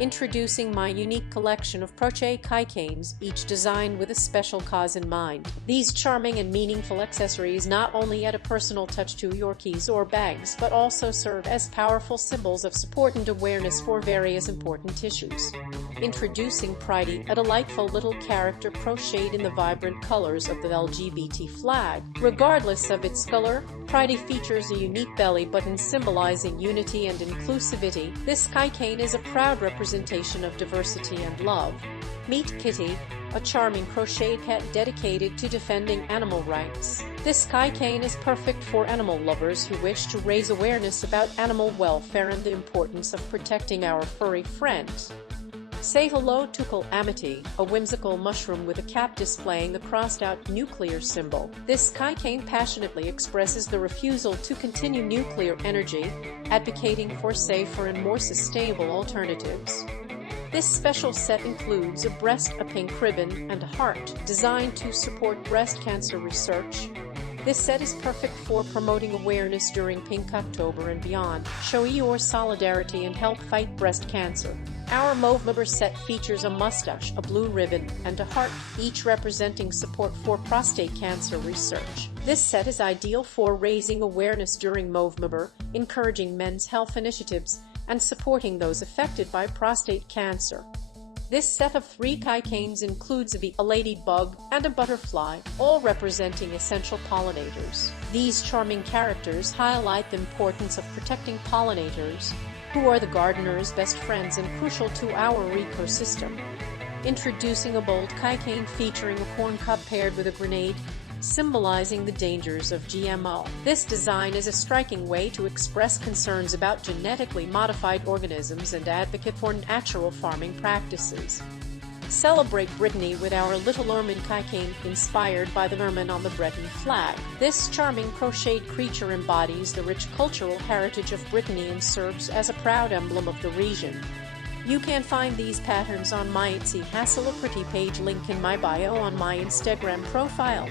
Introducing my unique collection of crochet keychains, each designed with a special cause in mind. These charming and meaningful accessories not only add a personal touch to your keys or bags, but also serve as powerful symbols of support and awareness for various important issues. Introducing Pridey, a delightful little character crocheted in the vibrant colors of the LGBT flag. Regardless of its color, Pridey features a unique belly button symbolizing unity and inclusivity. This keychain is a proud representation of diversity and love. Meet Kitty, a charming crochet cat dedicated to defending animal rights. This keychain is perfect for animal lovers who wish to raise awareness about animal welfare and the importance of protecting our furry friends. Say hello to calamity, a whimsical mushroom with a cap displaying the crossed-out nuclear symbol. This keychain passionately expresses the refusal to continue nuclear energy, advocating for safer and more sustainable alternatives. This special set includes a breast, a pink ribbon, and a heart, designed to support breast cancer research. This set is perfect for promoting awareness during Pink October and beyond. Show your solidarity and help fight breast cancer. Our Movember set features a mustache, a blue ribbon, and a heart, each representing support for prostate cancer research. This set is ideal for raising awareness during Movember, encouraging men's health initiatives, and supporting those affected by prostate cancer. This set of 3 keychains includes a ladybug and a butterfly, all representing essential pollinators. These charming characters highlight the importance of protecting pollinators, who are the gardener's best friends and crucial to our ecosystem. Introducing a bold keychain featuring a corn cob paired with a grenade, symbolizing the dangers of GMO. This design is a striking way to express concerns about genetically modified organisms and advocate for natural farming practices. Celebrate Brittany with our little ermine keychain inspired by the ermine on the Breton flag. This charming crocheted creature embodies the rich cultural heritage of Brittany and serves as a proud emblem of the region. You can find these patterns on my Etsy hasleacrochet page, link in my bio on my Instagram profile.